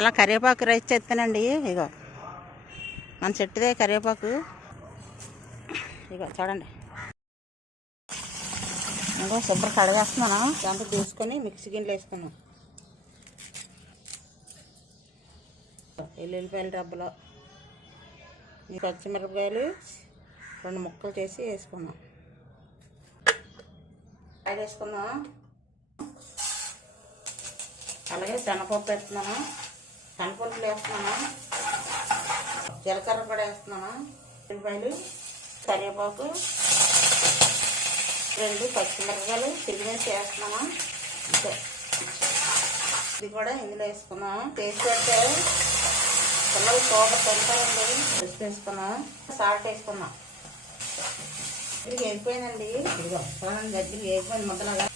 చాలా కరివేపాకు రైస్ చేస్తానండి. ఇగో మన చెట్టుదే కరివేపాకు. ఇగో చూడండి, ఇంకో శుభ్రం కడిగేస్తున్నాను. దాంట్లో తీసుకొని మిక్సీ గిన్నెలు వేసుకున్నాం. ఎల్లుల్లిపాయలు డబ్బలో ఈ పచ్చిమిరపకాయలు 2 ముక్కలు చేసి వేసుకున్నాం. ఆయిల్ వేసుకున్నాం. అలాగే శనగపప్పు వేస్తున్నాను, శనగపప్పులు వేస్తున్నాను, జీలకర్ర కూడా వేస్తున్నాను, ఉల్లిపాయలు, కరివేపాకు, 2 పచ్చిమిరపకాయలు తిరిగేసి వేస్తున్నాను. ఇది కూడా ఇందులో వేసుకున్నాం. టేస్ట్ పెడితే పిల్లలు సూపర్ తింటారండి. రుచి వేసుకున్నాం. సాల్ట్ వేసుకున్నాం. ఇది వేగిపోయిందండి. ఇదిగో చూడండి, దగ్గరికి వేగిపోయింది ముద్దలాగా.